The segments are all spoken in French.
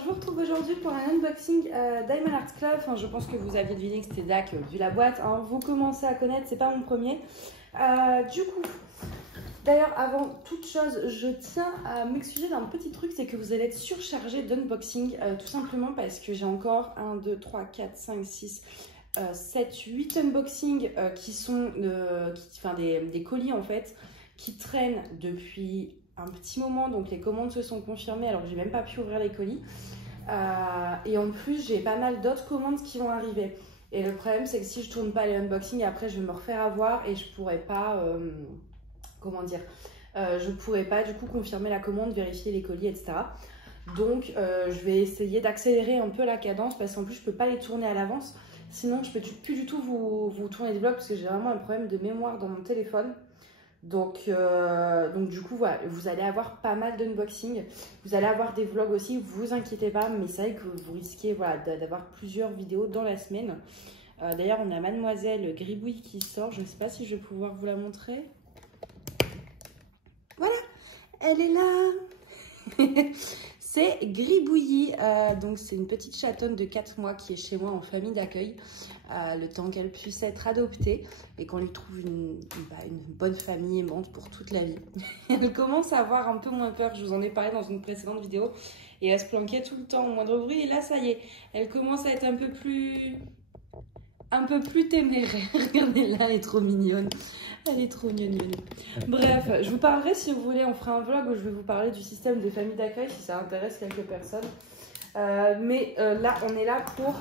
je vous retrouve aujourd'hui pour un unboxing Diamond Art Club. Enfin, je pense que vous aviez deviné que c'était Dak vu la boîte. Hein. Vous commencez à connaître, c'est pas mon premier. Du coup, d'ailleurs, avant toute chose, je tiens à m'excuser d'un petit truc, c'est que vous allez être surchargé d'unboxing, tout simplement parce que j'ai encore 1, 2, 3, 4, 5, 6, 7, 8 unboxings qui sont des colis en fait, qui traînent depuis un petit moment, donc les commandes se sont confirmées alors que j'ai même pas pu ouvrir les colis et en plus j'ai pas mal d'autres commandes qui vont arriver et le problème c'est que si je tourne pas les unboxings après je vais me refaire avoir et je pourrais pas je pourrais pas du coup confirmer la commande, vérifier les colis, etc. Donc je vais essayer d'accélérer un peu la cadence parce qu'en plus je peux pas les tourner à l'avance, sinon je peux plus du tout vous tourner des vlogs parce que j'ai vraiment un problème de mémoire dans mon téléphone. Donc du coup, voilà, vous allez avoir pas mal d'unboxing. Vous allez avoir des vlogs aussi, vous inquiétez pas. Mais c'est vrai que vous risquez voilà, d'avoir plusieurs vidéos dans la semaine. D'ailleurs, on a Mademoiselle Gribouille qui sort. Je ne sais pas si je vais pouvoir vous la montrer. Voilà, elle est là. C'est Gribouilly, donc c'est une petite chatonne de 4 mois qui est chez moi en famille d'accueil, le temps qu'elle puisse être adoptée et qu'on lui trouve une bonne famille aimante pour toute la vie. Elle commence à avoir un peu moins peur, je vous en ai parlé dans une précédente vidéo, et elle se planquait tout le temps au moindre bruit, et là ça y est, elle commence à être un peu plus téméraire. Regardez là, elle est trop mignonne. Elle est trop mignonne. Bref, je vous parlerai si vous voulez, on fera un vlog où je vais vous parler du système des familles d'accueil si ça intéresse quelques personnes. Là, on est là pour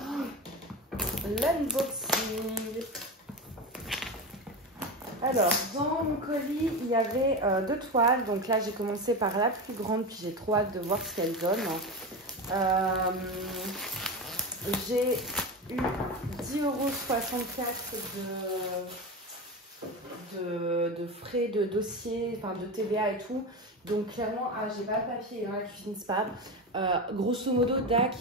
l'unboxing. Alors, dans mon colis, il y avait 2 toiles. Donc là, j'ai commencé par la plus grande, puis j'ai trop hâte de voir ce qu'elle donne. J'ai eu 10,64 € de frais de dossier, enfin de TVA et tout. Donc clairement, j'ai pas le papier dans la cuisine spam. Grosso modo, Dak,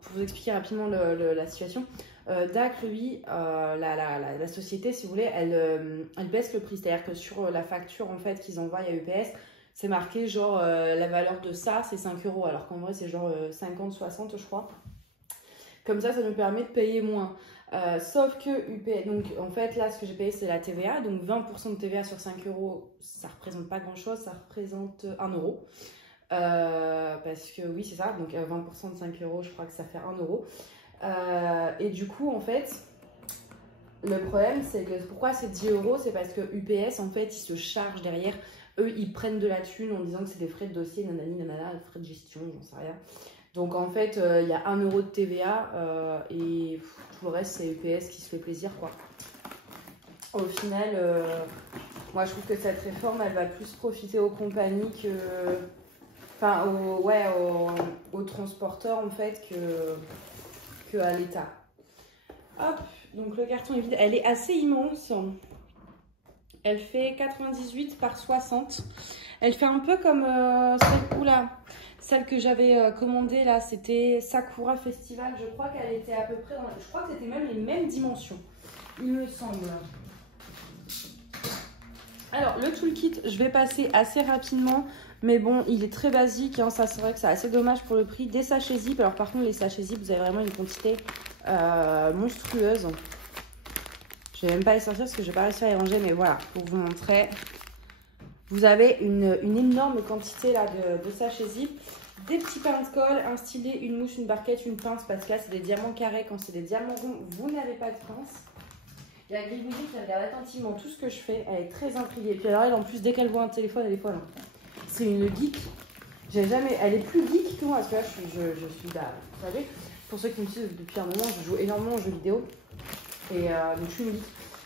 pour vous expliquer rapidement la situation, Dak, lui, la société, si vous voulez, elle baisse le prix. C'est-à-dire que sur la facture en fait qu'ils envoient à UPS, c'est marqué genre la valeur de ça, c'est 5 €, alors qu'en vrai, c'est genre 50, 60, je crois. Comme ça nous permet de payer moins. Sauf que UPS, donc en fait là ce que j'ai payé c'est la TVA, donc 20% de TVA sur 5 €, ça représente pas grand chose, ça représente 1 €. Parce que oui c'est ça, donc 20% de 5 €, je crois que ça fait 1 €. Et du coup en fait, le problème c'est que pourquoi c'est 10 €, c'est parce que UPS en fait ils se chargent derrière, eux ils prennent de la thune en disant que c'est des frais de dossier, nanani, nanana, frais de gestion, j'en sais rien. Donc en fait, il y a 1 € de TVA et tout le reste, c'est UPS qui se fait plaisir, quoi. Au final, moi je trouve que cette réforme, elle va plus profiter aux compagnies que... Enfin, aux transporteurs, en fait, que à l'État. Hop, donc le carton est vide. Elle est assez immense. Elle fait 98 par 60. Elle fait un peu comme celle que j'avais commandée là, c'était Sakura Festival. Je crois qu'elle était à peu près dans... Je crois que c'était même les mêmes dimensions, il me semble. Alors, le toolkit, je vais passer assez rapidement. Mais bon, il est très basique. Hein, ça, c'est vrai que c'est assez dommage pour le prix. Des sachets zip. Alors, par contre, les sachets zip, vous avez vraiment une quantité monstrueuse. Je vais même pas les sortir parce que je vais pas réussir à les ranger. Mais voilà, pour vous montrer... Vous avez une énorme quantité là, de sachets zip, des petits pains de colle, un stylet, une mousse, une barquette, une pince, parce que là c'est des diamants carrés, quand c'est des diamants ronds, vous n'avez pas de pince. Il y a Gribouille qui regarde attentivement tout ce que je fais, elle est très intriguée. Et puis alors elle en plus, dès qu'elle voit un téléphone, elle est folle. C'est une geek. Elle est plus geek que moi, parce que là je suis là, vous savez, pour ceux qui me suivent depuis un moment, je joue énormément aux jeux vidéo. Et donc je suis une geek.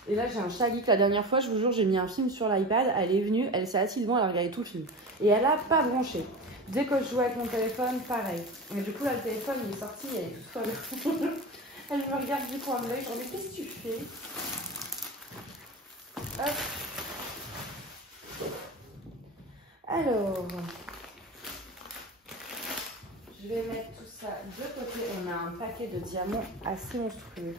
Et là, j'ai un chat geek. La dernière fois, je vous jure, j'ai mis un film sur l'iPad. Elle est venue, elle s'est assise devant, elle a regardé tout le film. Et elle n'a pas branché. Dès que je jouais avec mon téléphone, pareil. Mais du coup, là, le téléphone, il est sorti, elle est toute folle. Elle me regarde du coin de l'œil. Je me dis, mais qu'est-ce que tu fais? Hop. Alors, je vais mettre tout ça de côté. On a un paquet de diamants assez monstrueux.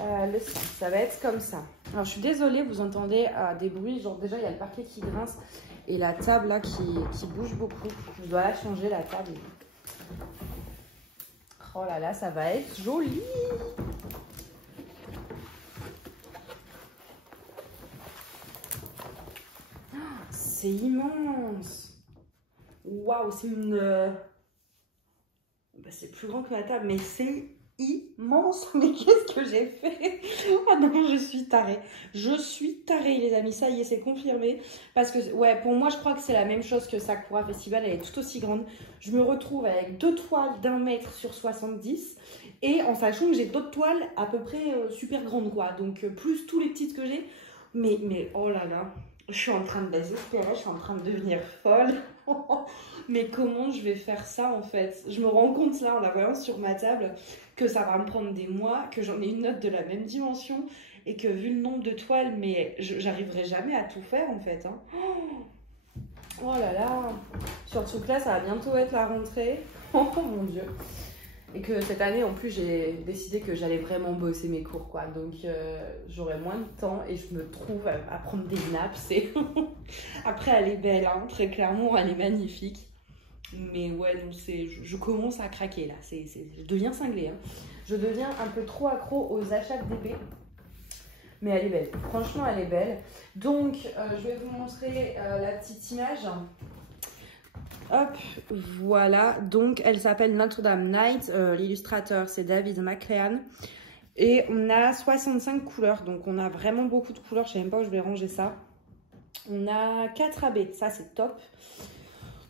Le sac, ça va être comme ça. Alors je suis désolée, vous entendez des bruits, genre déjà il y a le parquet qui grince et la table là qui bouge beaucoup. Je dois la changer la table. Oh là là, ça va être joli. C'est immense. Waouh, c'est une... Bah, c'est plus grand que ma table, mais c'est immense. Mais qu'est-ce que j'ai fait? Ah non, je suis tarée. Je suis tarée, les amis. Ça y est, c'est confirmé. Parce que, ouais, pour moi, je crois que c'est la même chose que Sakura Festival. Elle est tout aussi grande. Je me retrouve avec 2 toiles d'1 mètre sur 70. Et en sachant que j'ai d'autres toiles à peu près super grandes, quoi. Donc, plus tous les petites que j'ai. Mais, oh là là. Je suis en train de désespérer. Je suis en train de devenir folle. Mais comment je vais faire ça en fait? Je me rends compte là en la voyant sur ma table que ça va me prendre des mois, que j'en ai une autre de la même dimension et que vu le nombre de toiles, mais j'arriverai jamais à tout faire en fait. Hein. Oh là là! Surtout que là ça va bientôt être la rentrée. Oh mon dieu! Et que cette année en plus j'ai décidé que j'allais vraiment bosser mes cours quoi. Donc j'aurai moins de temps et je me trouve à prendre des naps. Et après elle est belle, hein, très clairement elle est magnifique. Mais ouais, donc je commence à craquer là, je deviens cinglée. Hein. Je deviens un peu trop accro aux achats de DP. Mais elle est belle, franchement elle est belle. Donc je vais vous montrer la petite image. Hop, voilà, donc elle s'appelle Notre-Dame Night, l'illustrateur c'est David McLean. Et on a 65 couleurs, donc on a vraiment beaucoup de couleurs, je sais même pas où je vais ranger ça. On a 4 AB, ça c'est top.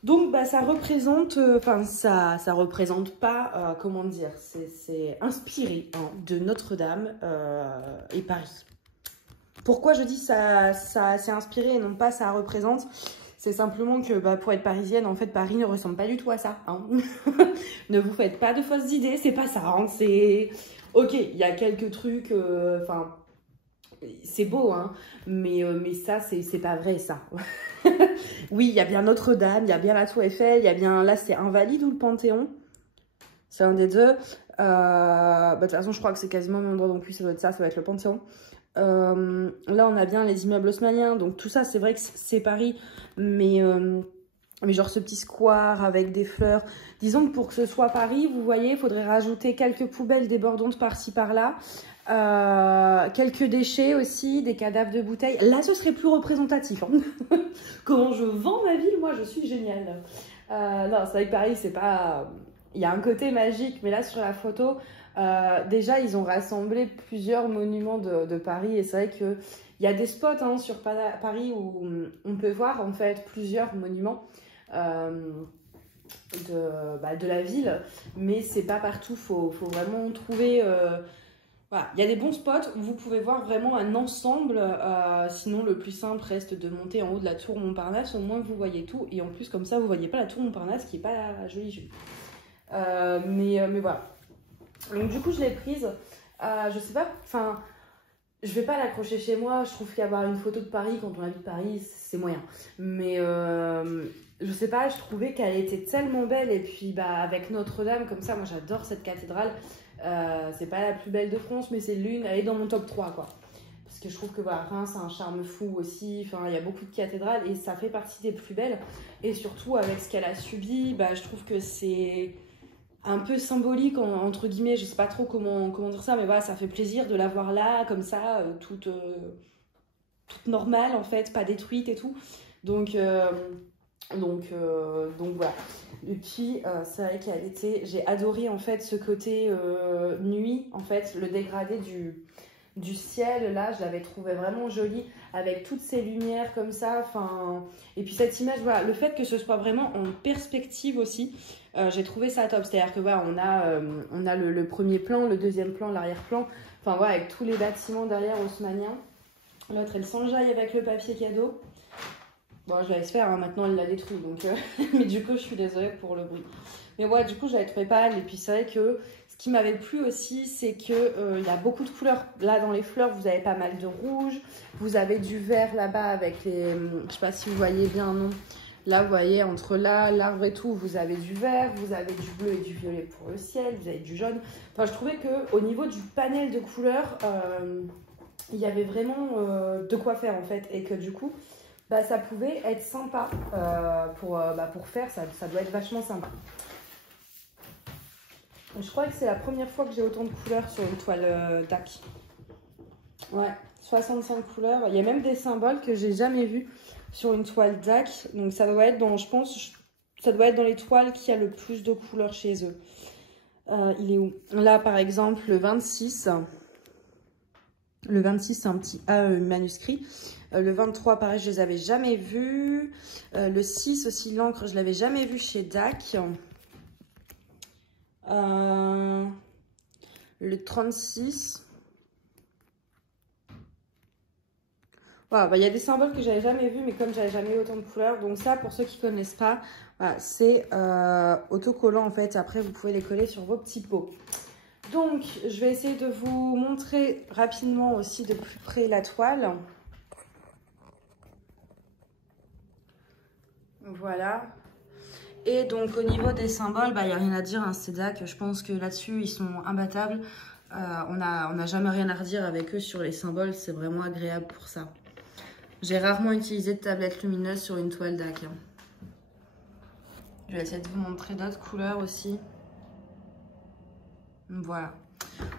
Donc bah, ça représente, enfin ça représente pas, comment dire, c'est inspiré hein, de Notre-Dame et Paris. Pourquoi je dis ça c'est inspiré et non pas ça représente? C'est simplement que bah, pour être parisienne, en fait Paris ne ressemble pas du tout à ça. Hein. Ne vous faites pas de fausses idées, c'est pas ça. Hein. C'est ok, il y a quelques trucs, enfin c'est beau, hein, mais ça c'est pas vrai ça. Oui, il y a bien Notre-Dame, il y a bien la Tour Eiffel, il y a bien... Là, c'est Invalides ou le Panthéon? C'est un des deux. Bah, de toute façon, je crois que c'est quasiment le même endroit, donc oui, ça doit être ça, ça va être le Panthéon. Là, on a bien les immeubles haussmanniens, donc tout ça, c'est vrai que c'est Paris, mais genre ce petit square avec des fleurs. Disons que pour que ce soit Paris, vous voyez, il faudrait rajouter quelques poubelles débordantes par-ci, par-là. Quelques déchets aussi, des cadavres de bouteilles. Là, ce serait plus représentatif. Hein. Comment je vends ma ville, moi, je suis géniale. Non, c'est vrai que Paris, c'est pas... Il y a un côté magique, mais là, sur la photo, déjà, ils ont rassemblé plusieurs monuments de Paris. Et c'est vrai qu'il y a des spots hein, sur Paris où on peut voir, en fait, plusieurs monuments de la ville. Mais c'est pas partout. Faut vraiment trouver... Voilà, il y a des bons spots où vous pouvez voir vraiment un ensemble. Sinon, le plus simple reste de monter en haut de la tour Montparnasse. Au moins, vous voyez tout. Et en plus, comme ça, vous voyez pas la tour Montparnasse qui est pas jolie. Mais voilà. Donc, du coup, je l'ai prise. Je sais pas, enfin, je vais pas l'accrocher chez moi. Je trouve qu'avoir une photo de Paris quand on habite Paris, c'est moyen. Mais je sais pas, je trouvais qu'elle était tellement belle. Et puis, bah, avec Notre-Dame, comme ça, moi, j'adore cette cathédrale. C'est pas la plus belle de France, mais c'est l'une, elle est dans mon top 3 quoi. Parce que je trouve que voilà, Reims a un charme fou aussi, enfin il y a beaucoup de cathédrales et ça fait partie des plus belles. Et surtout avec ce qu'elle a subi, bah, je trouve que c'est un peu symbolique entre guillemets, je sais pas trop comment dire ça, mais voilà, ça fait plaisir de la voir là, comme ça, toute normale en fait, pas détruite et tout. Donc voilà. Et puis c'est vrai qu'elle était, j'ai adoré en fait ce côté nuit, en fait le dégradé du ciel là, je l'avais trouvé vraiment joli avec toutes ces lumières comme ça, enfin et puis cette image, voilà, le fait que ce soit vraiment en perspective aussi, j'ai trouvé ça top. C'est à dire que voilà, on a le premier plan, le deuxième plan, l'arrière-plan, enfin voilà, avec tous les bâtiments derrière haussmanniens. L'autre elle s'enjaille avec le papier cadeau. Bon, je la laisse faire, hein. Maintenant elle l'a détruit, donc mais du coup je suis désolée pour le bruit. Mais ouais, du coup j'avais trouvé pas mal. Et puis c'est vrai que ce qui m'avait plu aussi, c'est que y a beaucoup de couleurs. Là dans les fleurs, vous avez pas mal de rouge, vous avez du vert là-bas avec les... Je sais pas si vous voyez bien, non. Là vous voyez, entre là, l'arbre et tout, vous avez du vert, vous avez du bleu et du violet pour le ciel, vous avez du jaune. Enfin je trouvais qu'au niveau du panel de couleurs, il y avait vraiment de quoi faire en fait. Et que du coup... Bah, ça pouvait être sympa pour faire, ça doit être vachement sympa. Je crois que c'est la première fois que j'ai autant de couleurs sur une toile DAC. Ouais, 65 couleurs. Il y a même des symboles que j'ai jamais vus sur une toile DAC. Donc ça doit être dans, je pense, ça doit être dans les toiles qui a le plus de couleurs chez eux. Il est où? Là, par exemple, le 26. Le 26, c'est un petit A manuscrit. Le 23, pareil, je les avais jamais vus. Le 6 aussi, l'encre, je l'avais jamais vu chez DAC. Le 36. Voilà, bah, y a des symboles que j'avais jamais vus, mais comme j'avais jamais eu autant de couleurs. Donc ça, pour ceux qui connaissent pas, voilà, c'est autocollant en fait. Après, vous pouvez les coller sur vos petits pots. Donc, je vais essayer de vous montrer rapidement aussi de plus près la toile. Voilà. Et donc, au niveau des symboles, bah, y a rien à dire, hein, c'est DAC. Je pense que là-dessus, ils sont imbattables. On n'a jamais rien à redire avec eux sur les symboles. C'est vraiment agréable pour ça. J'ai rarement utilisé de tablette lumineuse sur une toile DAC. Hein. Je vais essayer de vous montrer d'autres couleurs aussi. Voilà.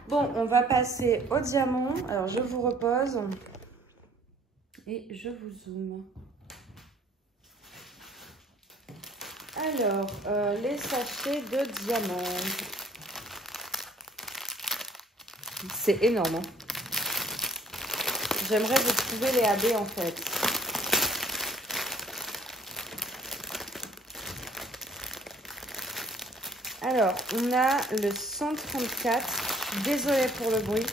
Bon, on va passer au diamant. Alors, je vous repose et je vous zoome. Alors, les sachets de diamants. C'est énorme. Hein. J'aimerais vous trouver les AB en fait. Alors, on a le 134. Désolée pour le bruit.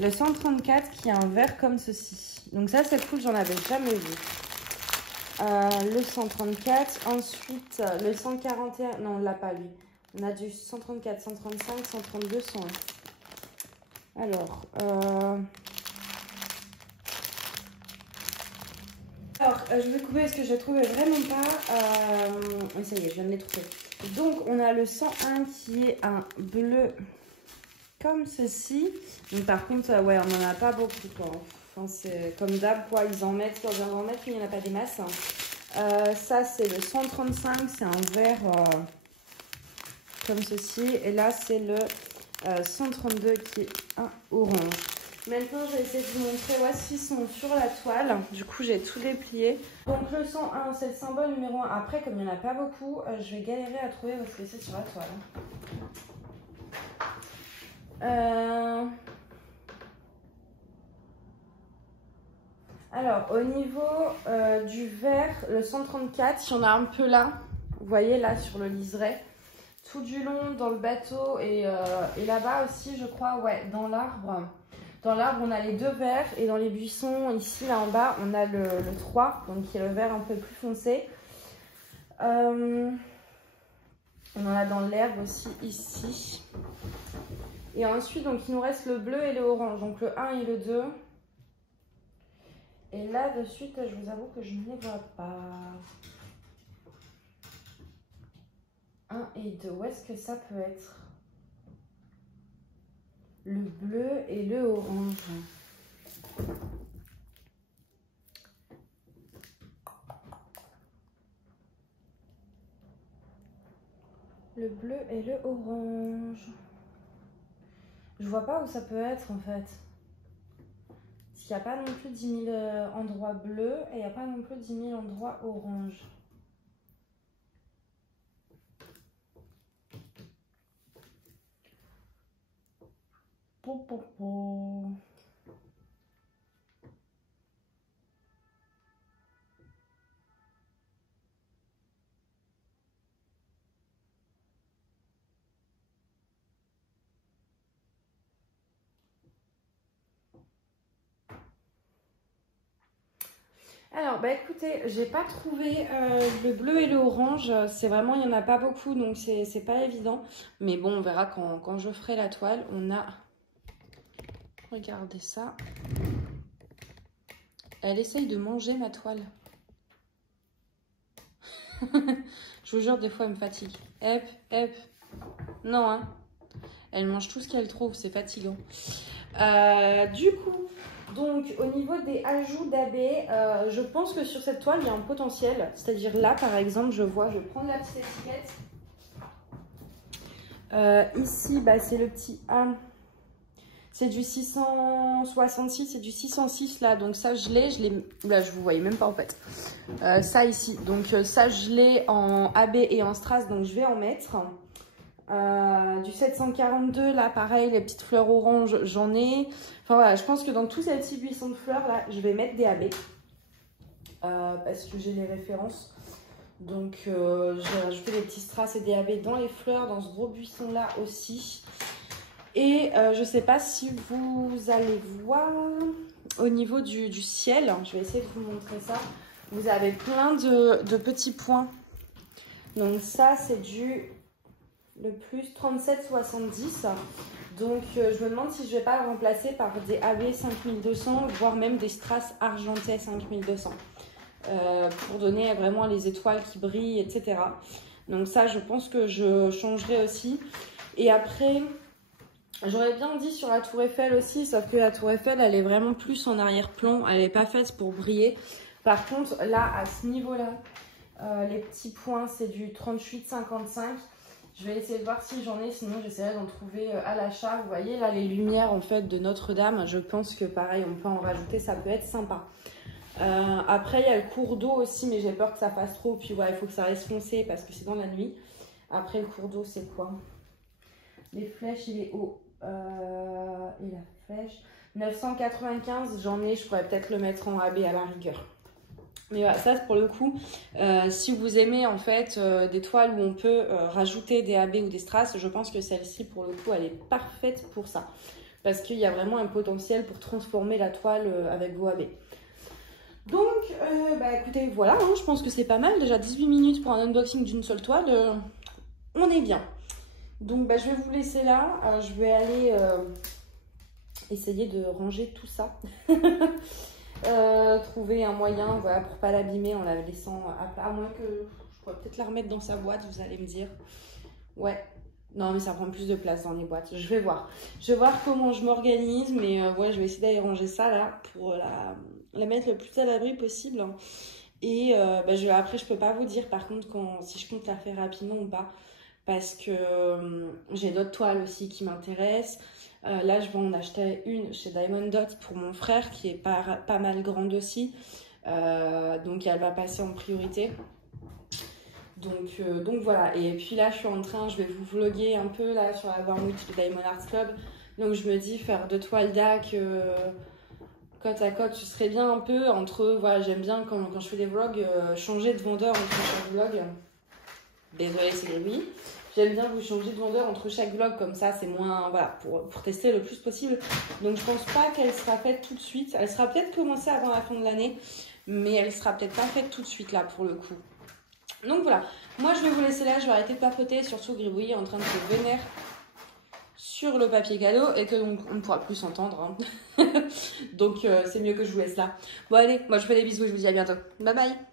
Le 134 qui a un verre comme ceci. Donc ça, c'est cool, j'en avais jamais vu. Le 134. Ensuite, le 141. Non, on l'a pas lui. On a du 134, 135, 132, 101. Alors, je vais couper parce que je ne trouvais vraiment pas. Ça y est, je viens de les trouver. Donc, on a le 101 qui est un bleu comme ceci. Donc, par contre, ouais, on n'en a pas beaucoup, quoi. Enfin, c'est comme d'hab, quoi. Ils en mettent, ils en mettent, mais il n'y en a pas des masses. Ça, c'est le 135. C'est un vert comme ceci. Et là, c'est le 132 qui est un orange. Maintenant, je vais essayer de vous montrer voici sont sur la toile. Du coup, j'ai tout déplié. Donc, le 101, c'est le symbole numéro 1. Après, comme il n'y en a pas beaucoup, je vais galérer à trouver parce que c'est sur la toile. Alors, au niveau du vert, le 134, il y en a un peu là. Vous voyez là sur le liseré. Tout du long dans le bateau et là-bas aussi, je crois, ouais, dans l'arbre. Dans l'arbre, on a les deux verts et dans les buissons, ici, là en bas, on a le 3, donc qui est le vert un peu plus foncé. On en a dans l'herbe aussi, ici. Et ensuite, donc, il nous reste le bleu et le orange, donc le 1 et le 2. Et là, de suite, je vous avoue que je ne les vois pas. 1 et 2, où est-ce que ça peut être? Le bleu et le orange. Le bleu et le orange. Je vois pas où ça peut être en fait. Parce qu'il n'y a pas non plus 10 000 endroits bleus et il n'y a pas non plus 10 000 endroits orange. Alors, bah écoutez, j'ai pas trouvé le bleu et le orange. C'est vraiment, il n'y en a pas beaucoup, donc c'est pas évident. Mais bon, on verra quand je ferai la toile. On a... Regardez ça. Elle essaye de manger ma toile. Je vous jure, des fois, elle me fatigue. Hep, hep. Non, hein. Elle mange tout ce qu'elle trouve, c'est fatigant. Du coup, donc au niveau des ajouts d'AB, je pense que sur cette toile, il y a un potentiel. C'est-à-dire là, par exemple, je vais prendre la petite étiquette. Ici, bah, c'est le petit A. C'est du 666, c'est du 606 là. Donc ça, je l'ai. Là, je vous voyais même pas en fait. Ça ici. Donc ça, je l'ai en AB et en strass. Donc je vais en mettre. Du 742, là, pareil, les petites fleurs orange, j'en ai. Enfin voilà, je pense que dans tous ces petits buissons de fleurs là, je vais mettre des AB. Parce que j'ai les références. Donc j'ai rajouté des petits strass et des AB dans les fleurs, dans ce gros buisson là aussi. Et je sais pas si vous allez voir au niveau du ciel, je vais essayer de vous montrer ça. Vous avez plein de petits points. Donc ça c'est le plus 37,70. Donc je me demande si je vais pas le remplacer par des AB 5200, voire même des strass argentés 5200. Pour donner vraiment les étoiles qui brillent, etc. Donc ça, je pense que je changerai aussi. Et après, j'aurais bien dit sur la Tour Eiffel aussi, sauf que la Tour Eiffel, elle est vraiment plus en arrière-plan. Elle n'est pas faite pour briller. Par contre, là, à ce niveau-là, les petits points, c'est du 38,55. Je vais essayer de voir si j'en ai, sinon j'essaierai d'en trouver à l'achat. Vous voyez, là, les lumières en fait de Notre-Dame, je pense que pareil, on peut en rajouter, ça peut être sympa. Après, il y a le cours d'eau aussi, mais j'ai peur que ça fasse trop. Puis ouais, il faut que ça reste foncé parce que c'est dans la nuit. Après, le cours d'eau, c'est quoi? Les flèches et les hauts. Et la flèche. 995, j'en ai. Je pourrais peut-être le mettre en AB à la rigueur. Mais voilà, ça, pour le coup, si vous aimez en fait des toiles où on peut rajouter des AB ou des strass, je pense que celle-ci, pour le coup, elle est parfaite pour ça. Parce qu'il y a vraiment un potentiel pour transformer la toile avec vos AB. Donc, bah écoutez, voilà, hein, je pense que c'est pas mal. Déjà 18 minutes pour un unboxing d'une seule toile, on est bien. Donc, bah, je vais vous laisser là. Je vais aller essayer de ranger tout ça. Trouver un moyen, voilà, pour pas l'abîmer en la laissant à plat. À moins que je pourrais peut-être la remettre dans sa boîte, vous allez me dire. Ouais. Non, mais ça prend plus de place dans les boîtes. Je vais voir. Je vais voir comment je m'organise. Mais ouais, je vais essayer d'aller ranger ça là pour la mettre le plus à l'abri possible. Et bah, après, je peux pas vous dire par contre si je compte la faire rapidement ou pas. Parce que j'ai d'autres toiles aussi qui m'intéressent. Là, je vais en acheter une chez Diamond Dot pour mon frère qui est pas mal grande aussi. Donc, elle va passer en priorité. Donc voilà, et puis là je suis en train, je vais vous vlogger un peu là sur la Warm Week de Diamond Art Club. Donc je me dis faire 2 toiles DAC côte à côte, ce serait bien un peu entre, voilà, j'aime bien quand je fais des vlogs, changer de vendeur entre chaque vlog. Désolée, c'est gribouillis. J'aime bien vous changer de vendeur entre chaque vlog, comme ça c'est moins, voilà, pour tester le plus possible. Donc je pense pas qu'elle sera faite tout de suite, elle sera peut-être commencée avant la fin de l'année, mais elle sera peut-être pas faite tout de suite là pour le coup. Donc voilà, moi je vais vous laisser là, je vais arrêter de papoter, surtout Gribouillis est en train de se vénère sur le papier cadeau et que donc on ne pourra plus s'entendre. Hein. Donc c'est mieux que je vous laisse là. Bon allez, moi je vous fais des bisous et je vous dis à bientôt. Bye bye.